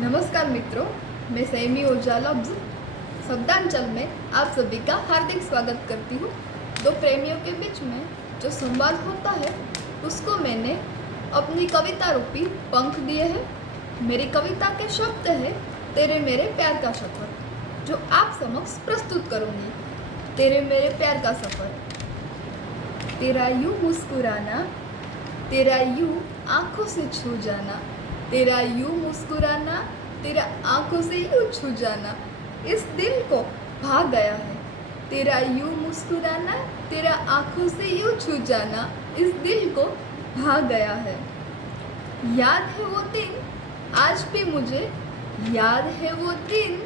नमस्कार मित्रों, मैं सैमी ऊर्जा लफ्ज शब्दांचल में आप सभी का हार्दिक स्वागत करती हूँ। दो प्रेमियों के बीच में जो संवाद होता है उसको मैंने अपनी कविता रूपी पंख दिए हैं। मेरी कविता के शब्द है तेरे मेरे प्यार का सफ़र, जो आप समक्ष प्रस्तुत करूँगी। तेरे मेरे प्यार का सफ़र। तेरा यूँ मुस्कुराना, तेरा यूँ आँखों से छू जाना, तेरा यूँ मुस्कुराना, तेरा आँखों से यूँ छू जाना, इस दिल को भा गया है। तेरा यूँ मुस्कुराना, तेरा आँखों से यूँ छू जाना, इस दिल को भा गया है। याद है वो दिन आज भी मुझे, याद है वो दिन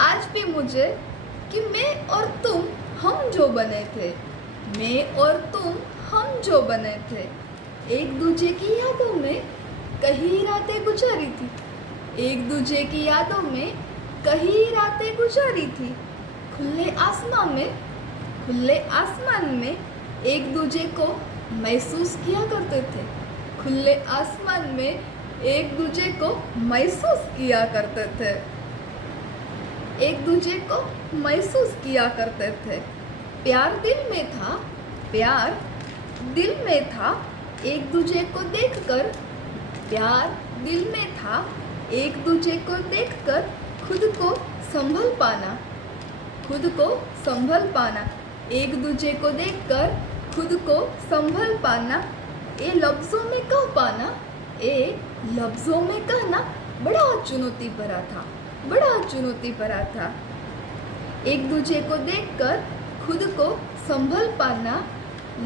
आज भी मुझे, कि मैं और तुम हम जो बने थे, मैं और तुम हम जो बने थे। एक दूजे की यादों में कई रातें गुजारी थी, एक दूजे की यादों में कई रातें गुजारी थी। खुले आसमान में एक दूजे को महसूस किया करते थे, खुले आसमान में एक दूजे को महसूस किया करते थे, एक दूजे को महसूस किया करते थे। प्यार दिल में था, प्यार दिल में था, एक दूजे को देखकर, प्यार दिल में था, एक दूजे को देखकर खुद को संभल पाना, खुद को संभल पाना, एक दूजे को देखकर खुद को संभल पाना। ये लफ्ज़ों में कह पाना, ये लफ्ज़ों में कहना बड़ा चुनौती भरा था, बड़ा चुनौती भरा था। एक दूजे को देखकर खुद को संभल पाना,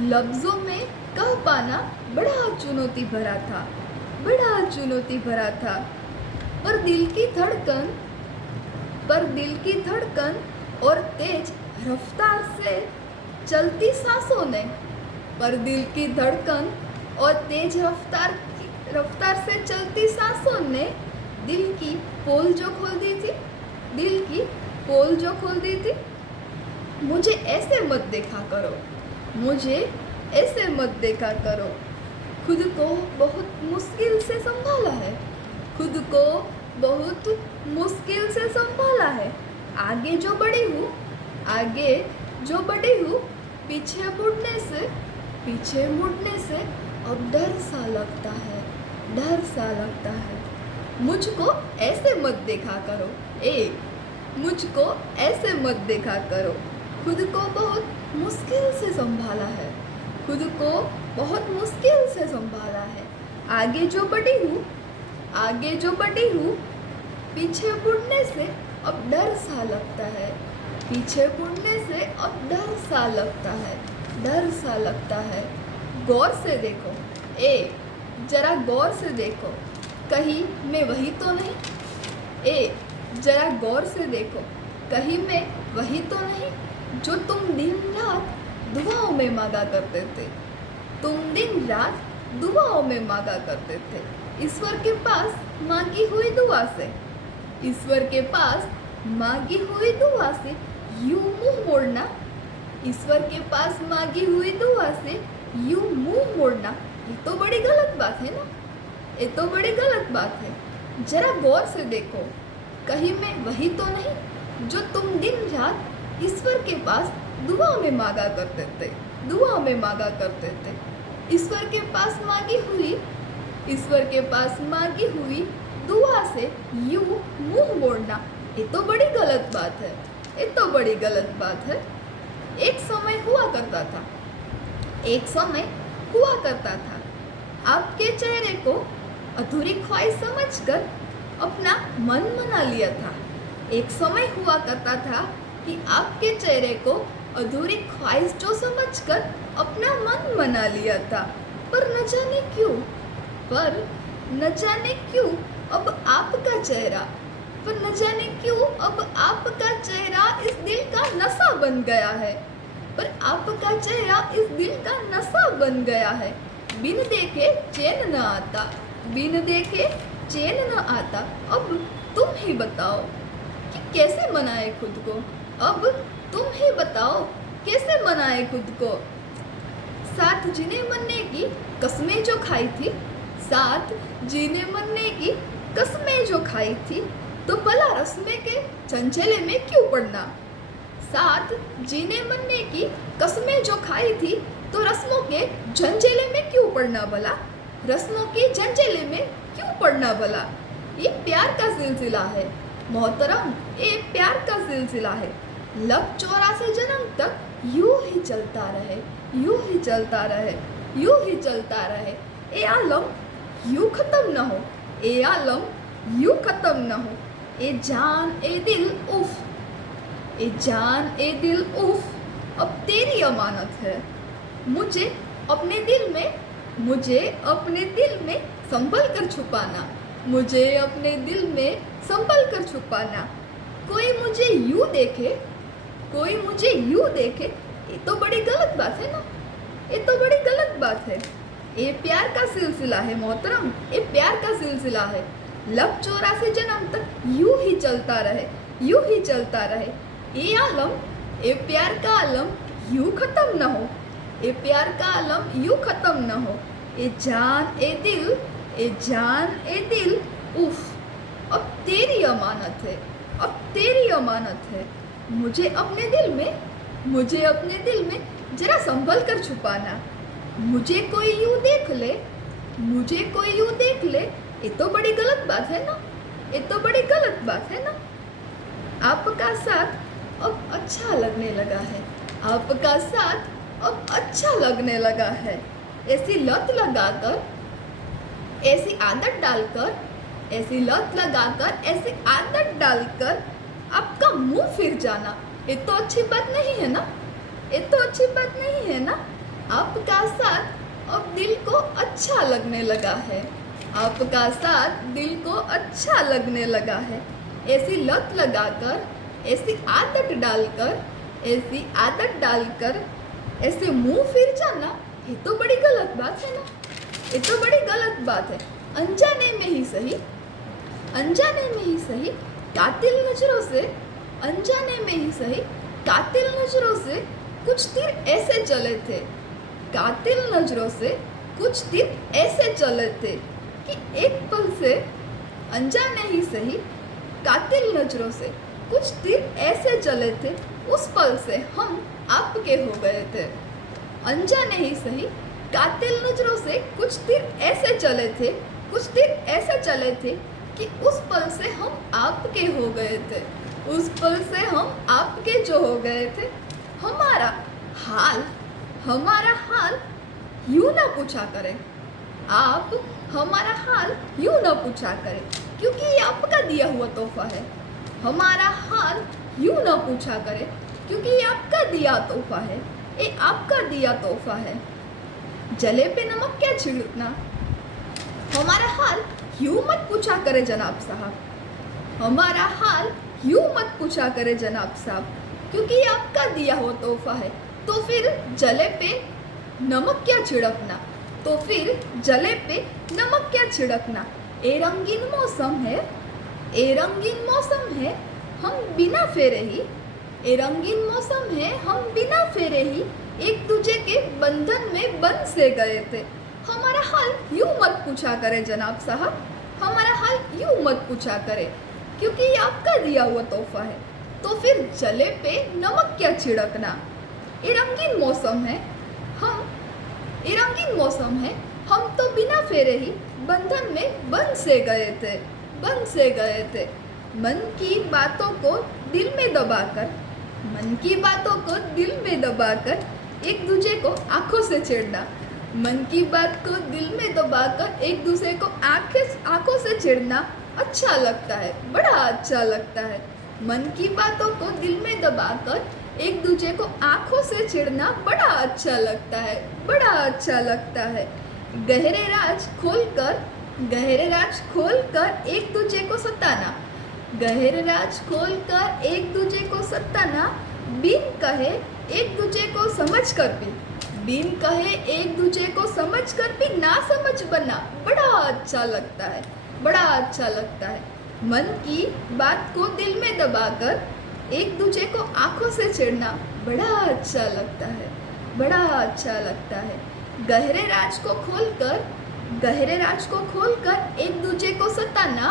लफ्ज़ों में कह पाना बड़ा चुनौती भरा था, बड़ा चुनौती भरा था। पर दिल की धड़कन और तेज रफ्तार से चलती सांसों ने, पर दिल की धड़कन और तेज रफ्तार से चलती सांसों ने दिल की पोल जो खोल दी थी, दिल की पोल जो खोल दी थी। मुझे ऐसे मत देखा करो, मुझे ऐसे मत देखा करो, खुद को बहुत मुश्किल से संभाला है, खुद को बहुत मुश्किल से संभाला है। आगे जो बढ़ी हूँ, आगे जो बढ़ी हूँ, पीछे मुड़ने से अब डर सा लगता है, डर सा लगता है। मुझको ऐसे मत देखा करो, मुझको ऐसे मत देखा करो, खुद को बहुत मुश्किल से संभाला है, खुद को बहुत मुश्किल से संभाला है। आगे जो बढ़ी हूँ, आगे जो बढ़ी हूँ, पीछे मुड़ने से अब डर सा लगता है, पीछे मुड़ने से अब डर सा लगता है, डर सा लगता है। गौर से देखो, जरा गौर से देखो, कहीं मैं वही तो नहीं, जरा गौर से देखो, कहीं मैं वही तो नहीं, जो तुम दिन रात दुआओं में मांगा करते थे, तुम दिन रात दुआओं में मांगा करते थे। ईश्वर के पास मांगी हुई दुआ से, ईश्वर के पास मांगी हुई दुआ से यूं मुंह मोड़ना, ईश्वर के पास मांगी हुई दुआ से यूं मुंह मोड़ना, ये तो बड़ी गलत बात है ना, ये तो बड़ी गलत बात है। जरा गौर से देखो, कहीं मैं वही तो नहीं, जो तुम दिन रात ईश्वर के पास दुआ में मांगा करते थे, दुआ में मांगा करते थे। ईश्वर के पास मांगी हुई, ईश्वर के पास मांगी हुई दुआ से यूं मुंह मोड़ना, ये तो बड़ी गलत बात है, ये तो बड़ी गलत बात है। एक समय हुआ करता था, एक समय हुआ करता था, आपके चेहरे को अधूरी ख्वाहिश समझकर अपना मन मना लिया था। एक समय हुआ करता था कि आपके चेहरे को अधूरी ख्वाहिश जो समझकर अपना मन मना लिया था। पर न जाने क्यों, पर न जाने क्यों अब आपका चेहरा, पर न जाने क्यों अब आपका चेहरा इस दिल का नशा बन गया है, पर आपका चेहरा इस दिल का नशा बन गया है। बिन देखे चैन न आता, बिन देखे चैन न आता। अब तुम ही बताओ कि कैसे मनाए खुद को, अब तुम ही बताओ कैसे मनाए खुद को। साथ जीने मरने की कसमें जो खाई थी, साथ जीने मरने की कसमें जो खाई खाई थी तो भला रस्मे के झंझेले में क्यों पड़ना। साथ जीने मरने की कसमें जो खाई थी तो रस्मों के झंझेले में क्यों पड़ना भला, रस्मों के झंझेले में क्यों पड़ना भला। ये प्यार का सिलसिला है मोहतरम, ये प्यार का सिलसिला है। लब 84 जन्म तक यूं ही चलता रहे, यूं ही चलता रहे, यूं ही चलता रहे। ए आलम यूं खत्म न हो, ए आलम यूं खत्म न हो। ए जान ए दिल उफ, ए जान ए दिल उफ, अब तेरी अमानत है। मुझे अपने दिल में, मुझे अपने दिल में संभल कर छुपाना, मुझे अपने दिल में संभल कर छुपाना। कोई मुझे यूं देखे, कोई मुझे यूं देखे, ये तो बड़ी गलत बात है ना, ये तो बड़ी गलत बात है। ये प्यार का सिलसिला है मोहतरम, ये प्यार का सिलसिला है। लब 84 जन्म तक यूं ही चलता रहे, यूं ही चलता रहे। ये आलम, ये प्यार का आलम यूं खत्म न हो, ये प्यार का आलम यूं खत्म न हो। ये जान ए दिल, ये जान ए दिल उफ, अब तेरी अमानत है, अब तेरी अमानत है। मुझे अपने दिल में, मुझे अपने दिल में जरा संभल कर छुपाना। मुझे कोई यूं देख ले, मुझे कोई यूं देख ले, ये तो बड़ी गलत बात है ना, ये तो बड़ी गलत बात है ना। आपका साथ अब अच्छा लगने लगा है, आपका साथ अब अच्छा लगने लगा है। ऐसी लत लगाकर, ऐसी आदत डालकर, ऐसी लत लगाकर, ऐसी आदत डालकर आपका मुंह फिर जाना, ये तो अच्छी बात नहीं है ना, ये तो अच्छी बात नहीं है ना। आपका साथ अब दिल को अच्छा लगने लगा है, आपका साथ दिल को अच्छा लगने लगा है। ऐसी लत लगाकर, ऐसी आदत डालकर, ऐसी आदत डालकर ऐसे मुंह फिर जाना, ये तो बड़ी गलत बात है ना, ये तो बड़ी गलत बात है। अनजाने में ही सही, अनजाने में ही सही कातिल नजरों से, अनजाने में ही सही कातिल नजरों से कुछ तीर ऐसे चले थे, कातिल नजरों से कुछ तीर ऐसे चले थे कि एक पल से, अनजाने ही सही कातिल नजरों से कुछ तीर ऐसे चले थे, उस पल से हम आपके हो गए थे। अनजाने ही सही कातिल नजरों से कुछ तीर ऐसे चले थे, कुछ तीर ऐसे चले थे कि उस पल से हम आपके हो गए थे, उस पल से हम आपके जो हो गए थे। हमारा हाल, हमारा हाल यूं ना पूछा करें आप, हमारा हाल यूं ना पूछा करें, क्योंकि ये आपका दिया हुआ तोहफा है। हमारा हाल यूं ना पूछा करें, क्योंकि ये आपका दिया तोहफा है, ये आपका दिया तोहफा है। जले पे नमक क्या छिड़कना, हमारा हाल यूं मत पूछा करे जनाब साहब, हमारा हाल यूं मत पूछा करे जनाब साहब, क्योंकि ये आपका दिया हुआ तोहफा है। तो फिर जले पे नमक क्या छिड़कना, तो फिर जले पे नमक क्या छिड़कना। ए रंगीन मौसम है, ए रंगीन मौसम है, हम बिना फेरे ही, ए रंगीन मौसम है, हम बिना फेरे ही एक दूजे के बंधन में बंध से गए थे। हमारा हाल यूं मत पूछा करे जनाब साहब, हमारा हाल यूं मत पूछा करे, क्योंकि ये आपका दिया हुआ तोहफा है। तो फिर जले पे नमक क्या छिड़कना। ये रंगीन मौसम है, हम, ये रंगीन मौसम है, हम तो बिना फेरे ही बंधन में बंध से गए थे, बंध से गए थे। मन की बातों को दिल में दबाकर, मन की बातों को दिल में दबाकर एक दूसरे को आंखों से छेड़ना, मन की बात को दिल में दबाकर एक दूसरे को आंखों से छेड़ना अच्छा लगता है, बड़ा अच्छा लगता है। मन की बातों को दिल में दबाकर एक दूसरे को आंखों से छेड़ना बड़ा अच्छा लगता है, बड़ा अच्छा लगता है। गहरे राज खोलकर, गहरे राज खोलकर एक दूसरे को सताना, गहरे राज खोलकर एक दूसरे को सताना, बिन कहे एक दूसरे को समझ कर भी, बिन कहे एक दूसरे को समझ कर भी ना समझ बनना बड़ा अच्छा लगता है, बड़ा अच्छा लगता है। मन की बात को दिल में दबाकर एक दूसरे को आंखों से छेड़ना बड़ा अच्छा लगता है, बड़ा अच्छा लगता है। गहरे राज को खोलकर, गहरे राज को खोलकर एक दूसरे को सताना,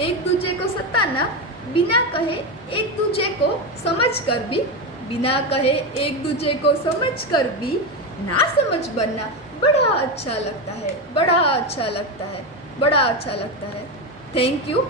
एक दूजे को सताना, बिना कहे एक दूजे को समझ कर भी, बिना कहे एक दूजे को समझ कर भी ना समझ बनना बड़ा अच्छा लगता है, बड़ा अच्छा लगता है, बड़ा अच्छा लगता है। Thank you.